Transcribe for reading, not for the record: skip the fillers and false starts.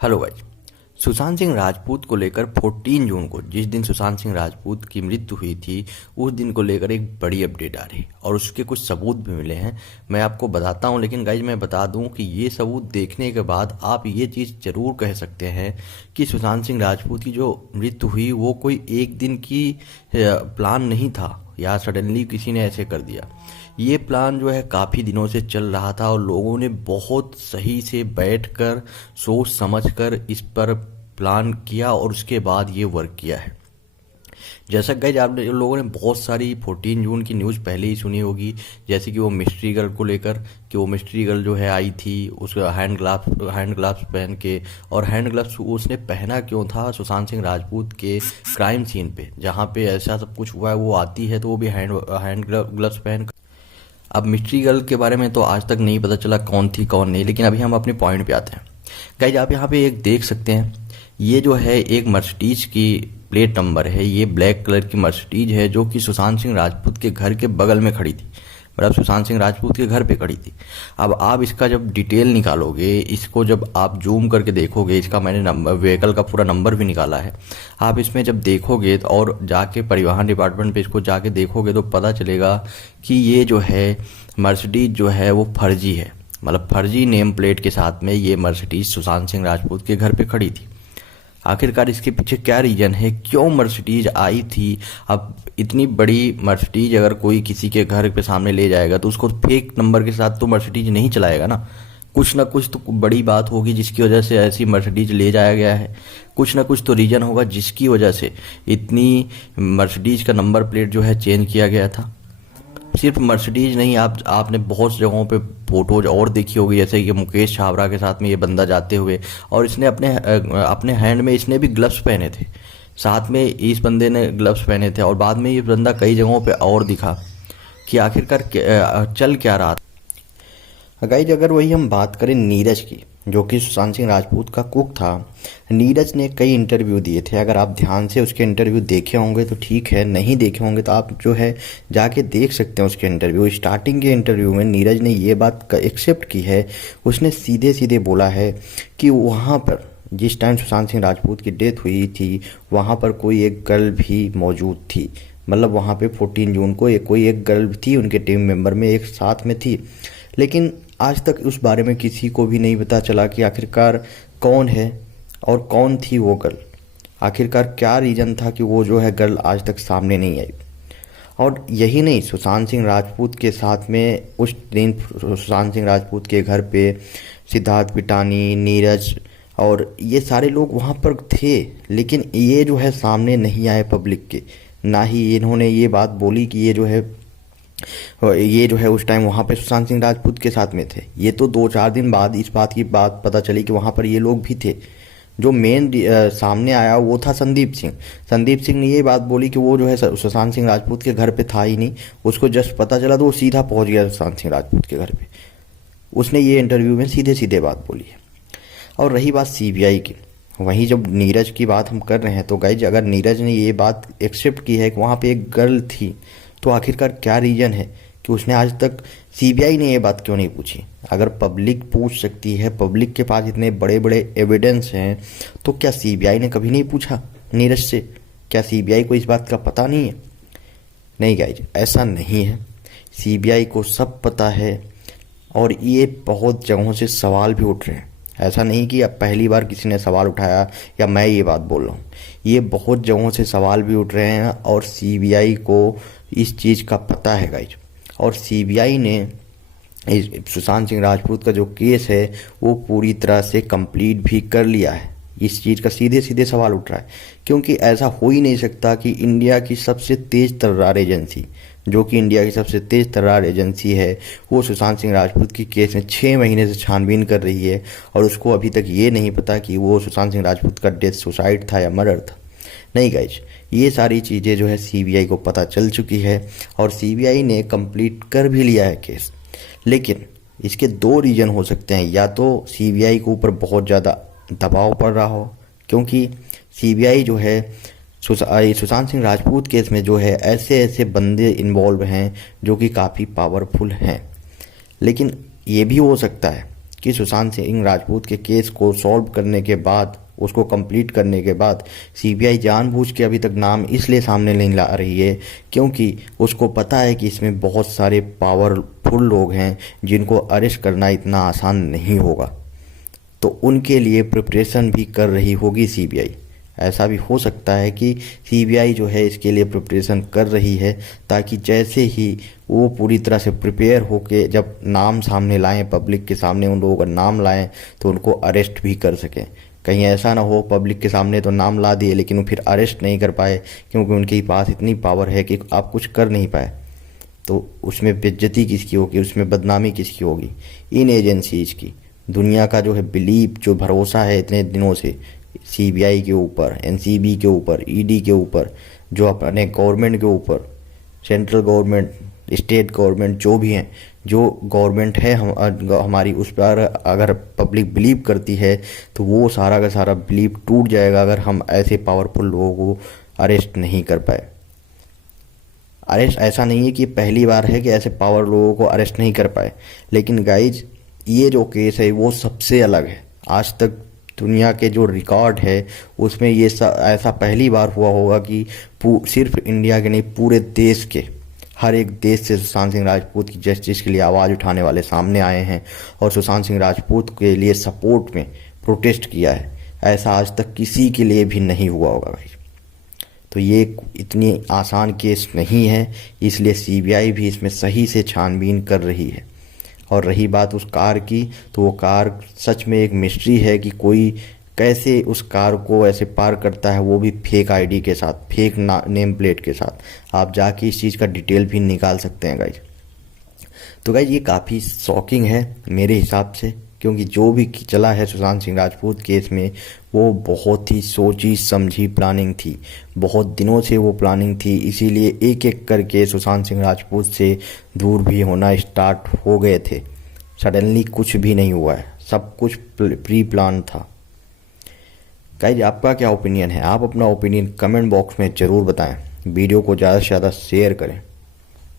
Hello guys. Sushant Singh Rajput को लेकर 14 जून को, जिस दिन सुशांत सिंह राजपूत की मृत्यु हुई थी, उस दिन को लेकर एक बड़ी अपडेट आ रही है और उसके कुछ सबूत भी मिले हैं। मैं आपको बताता हूं, लेकिन गाइस मैं बता दूं कि ये सबूत देखने के बाद आप ये चीज़ जरूर कह सकते हैं कि सुशांत सिंह राजपूत की जो मृत्यु हुई वो कोई एक दिन की प्लान नहीं था या सडनली किसी ने ऐसे कर दिया। ये प्लान जो है काफ़ी दिनों से चल रहा था और लोगों ने बहुत सही से बैठकर सोच समझकर इस पर प्लान किया और उसके बाद ये वर्क किया है। जैसा गाइज आप लोगों ने बहुत सारी 14 जून की न्यूज़ पहले ही सुनी होगी, जैसे कि वो मिस्ट्री गर्ल को लेकर कि वो मिस्ट्री गर्ल जो है आई थी उसका हैंड ग्लव्स पहन के। और हैंड ग्लव्स उसने पहना क्यों था? सुशांत सिंह राजपूत के क्राइम सीन पे जहाँ पे ऐसा सब कुछ हुआ है वो आती है तो वो भी हैंड ग्लव्स पहन। अब मिस्ट्री गर्ल के बारे में तो आज तक नहीं पता चला कौन थी कौन नहीं, लेकिन अभी हम अपने पॉइंट पे आते हैं। गाइज आप यहाँ पे एक देख सकते हैं, ये जो है एक मर्सिडीज की प्लेट नंबर है। ये ब्लैक कलर की मर्सिडीज है जो कि सुशांत सिंह राजपूत के घर के बगल में खड़ी थी, मतलब सुशांत सिंह राजपूत के घर पे खड़ी थी। अब आप इसका जब डिटेल निकालोगे, इसको जब आप जूम करके देखोगे, इसका मैंने नंबर व्हीकल का पूरा नंबर भी निकाला है। आप इसमें जब देखोगे और जाके परिवहन डिपार्टमेंट पे इसको जाके देखोगे तो पता चलेगा कि ये जो है मर्सिडीज जो है वो फर्जी है, मतलब फर्जी नेम प्लेट के साथ में ये मर्सिडीज सुशांत सिंह राजपूत के घर पे खड़ी थी। आखिरकार इसके पीछे क्या रीजन है, क्यों मर्सिडीज आई थी? अब इतनी बड़ी मर्सिडीज अगर कोई किसी के घर पे सामने ले जाएगा तो उसको फेक नंबर के साथ तो मर्सिडीज नहीं चलाएगा ना कुछ तो बड़ी बात होगी जिसकी वजह से ऐसी मर्सिडीज ले जाया गया है। कुछ ना कुछ तो रीजन होगा जिसकी वजह से इतनी मर्सिडीज का नंबर प्लेट जो है चेंज किया गया था। सिर्फ मर्सिडीज नहीं, आपने बहुत जगहों पे फोटोज और देखी होगी, जैसे कि मुकेश छाबड़ा के साथ में ये बंदा जाते हुए और इसने अपने हैंड में इसने भी ग्लव्स पहने थे, साथ में इस बंदे ने ग्लव्स पहने थे और बाद में ये बंदा कई जगहों पे और दिखा कि आखिरकार चल क्या रहा था। गाइज अगर वही हम बात करें नीरज की, जो कि सुशांत सिंह राजपूत का कुक था, नीरज ने कई इंटरव्यू दिए थे। अगर आप ध्यान से उसके इंटरव्यू देखे होंगे तो ठीक है, नहीं देखे होंगे तो आप जो है जाके देख सकते हैं उसके इंटरव्यू। स्टार्टिंग के इंटरव्यू में नीरज ने ये बात एक्सेप्ट की है, उसने सीधे सीधे बोला है कि वहाँ पर जिस टाइम सुशांत सिंह राजपूत की डेथ हुई थी वहाँ पर कोई एक गर्ल भी मौजूद थी, मतलब वहाँ पे 14 जून को कोई एक गर्ल थी उनके टीम मेंबर में एक साथ में थी। लेकिन आज तक उस बारे में किसी को भी नहीं पता चला कि आखिरकार कौन है और कौन थी वो गर्ल, आखिरकार क्या रीज़न था कि वो जो है गर्ल आज तक सामने नहीं आई। और यही नहीं, सुशांत सिंह राजपूत के साथ में उस दिन सुशांत सिंह राजपूत के घर पे सिद्धार्थ पिटानी, नीरज और ये सारे लोग वहाँ पर थे, लेकिन ये जो है सामने नहीं आए पब्लिक के। ना ही इन्होंने ये बात बोली कि ये जो है उस टाइम वहाँ पे सुशांत सिंह राजपूत के साथ में थे। ये तो 2-4 दिन बाद इस बात की बात पता चली कि वहाँ पर ये लोग भी थे। जो मेन सामने आया वो था संदीप सिंह ने ये बात बोली कि वो जो है सुशांत सिंह राजपूत के घर पे था ही नहीं, उसको जस्ट पता चला तो वो सीधा पहुँच गया सुशांत सिंह राजपूत के घर पे। उसने ये इंटरव्यू में सीधे सीधे बात बोली है। और रही बात सीबीआई की, वहीं जब नीरज की बात हम कर रहे हैं तो गाइज अगर नीरज ने ये बात एक्सेप्ट की है कि वहाँ पे एक गर्ल थी, तो आखिरकार क्या रीज़न है कि उसने आज तक सीबीआई ने ये बात क्यों नहीं पूछी? अगर पब्लिक पूछ सकती है, पब्लिक के पास इतने बड़े बड़े एविडेंस हैं, तो क्या सीबीआई ने कभी नहीं पूछा नीरज से? क्या सीबीआई को इस बात का पता नहीं है? नहीं गाइज, ऐसा नहीं है, सीबीआई को सब पता है और ये बहुत जगहों से सवाल भी उठ रहे हैं। ऐसा नहीं कि अब पहली बार किसी ने सवाल उठाया या मैं ये बात बोल रहा हूँ, ये बहुत जगहों से सवाल भी उठ रहे हैं और सीबीआई को इस चीज़ का पता है गाइज। और सीबीआई ने सुशांत सिंह राजपूत का जो केस है वो पूरी तरह से कंप्लीट भी कर लिया है। इस चीज़ का सीधे सीधे सवाल उठ रहा है, क्योंकि ऐसा हो ही नहीं सकता कि इंडिया की सबसे तेज़ तर्रार एजेंसी, जो कि इंडिया की सबसे तेज़ तर्रार एजेंसी है, वो सुशांत सिंह राजपूत की केस में 6 महीने से छानबीन कर रही है और उसको अभी तक ये नहीं पता कि वो सुशांत सिंह राजपूत का डेथ सुसाइड था या मर्डर था। नहीं गाइज, ये सारी चीज़ें जो है सीबीआई को पता चल चुकी है और सीबीआई ने कंप्लीट कर भी लिया है केस। लेकिन इसके 2 रीज़न हो सकते हैं, या तो सीबीआई के ऊपर बहुत ज़्यादा दबाव पड़ रहा हो, क्योंकि सीबीआई जो है सुशांत सिंह राजपूत केस में जो है ऐसे ऐसे बंदे इन्वॉल्व हैं जो कि काफ़ी पावरफुल हैं। लेकिन ये भी हो सकता है कि सुशांत सिंह राजपूत के केस को सॉल्व करने के बाद, उसको कंप्लीट करने के बाद सीबीआई जानबूझ के अभी तक नाम इसलिए सामने नहीं ला रही है क्योंकि उसको पता है कि इसमें बहुत सारे पावरफुल लोग हैं जिनको अरेस्ट करना इतना आसान नहीं होगा। तो उनके लिए प्रिपरेशन भी कर रही होगी सीबीआई। ऐसा भी हो सकता है कि सीबीआई जो है इसके लिए प्रिपरेशन कर रही है ताकि जैसे ही वो पूरी तरह से प्रिपेयर होके जब नाम सामने लाएं, पब्लिक के सामने उन लोगों का नाम लाएं, तो उनको अरेस्ट भी कर सकें। कहीं ऐसा ना हो पब्लिक के सामने तो नाम ला दिए लेकिन वो फिर अरेस्ट नहीं कर पाए क्योंकि उनके पास इतनी पावर है कि आप कुछ कर नहीं पाए, तो उसमें बेइज्जती किसकी होगी, उसमें बदनामी किसकी होगी? इन एजेंसीज की। दुनिया का जो है बिलीव, जो भरोसा है इतने दिनों से सीबीआई के ऊपर, एनसीबी के ऊपर, ईडी के ऊपर, जो अपने गवर्नमेंट के ऊपर, सेंट्रल गवर्नमेंट, स्टेट गवर्नमेंट जो भी हैं, जो गवर्नमेंट है हमारी, उस पर अगर पब्लिक बिलीव करती है तो वो सारा का सारा बिलीव टूट जाएगा अगर हम ऐसे पावरफुल लोगों को अरेस्ट नहीं कर पाए। अरेस्ट ऐसा नहीं है कि पहली बार है कि ऐसे पावर लोगों को अरेस्ट नहीं कर पाए, लेकिन गाइज ये जो केस है वो सबसे अलग है। आज तक दुनिया के जो रिकॉर्ड है उसमें ये ऐसा पहली बार हुआ होगा कि सिर्फ इंडिया के नहीं पूरे देश के, हर एक देश से सुशांत सिंह राजपूत की जस्टिस के लिए आवाज़ उठाने वाले सामने आए हैं और सुशांत सिंह राजपूत के लिए सपोर्ट में प्रोटेस्ट किया है। ऐसा आज तक किसी के लिए भी नहीं हुआ होगा भाई। तो ये इतनी आसान केस नहीं है, इसलिए सीबीआई भी इसमें सही से छानबीन कर रही है। और रही बात उस कार की, तो वो कार सच में एक मिस्ट्री है कि कोई कैसे उस कार को ऐसे पार करता है, वो भी फेक आईडी के साथ, फेक नेम प्लेट के साथ। आप जाके इस चीज़ का डिटेल भी निकाल सकते हैं गाइज। तो गाइज ये काफ़ी शॉकिंग है मेरे हिसाब से, क्योंकि जो भी चला है सुशांत सिंह राजपूत केस में वो बहुत ही सोची समझी प्लानिंग थी, बहुत दिनों से वो प्लानिंग थी। इसीलिए एक एक करके सुशांत सिंह राजपूत से दूर भी होना स्टार्ट हो गए थे। सडनली कुछ भी नहीं हुआ है, सब कुछ प्री प्लान था। गाइज आपका क्या ओपिनियन है? आप अपना ओपिनियन कमेंट बॉक्स में ज़रूर बताएं। वीडियो को ज़्यादा से ज़्यादा शेयर करें।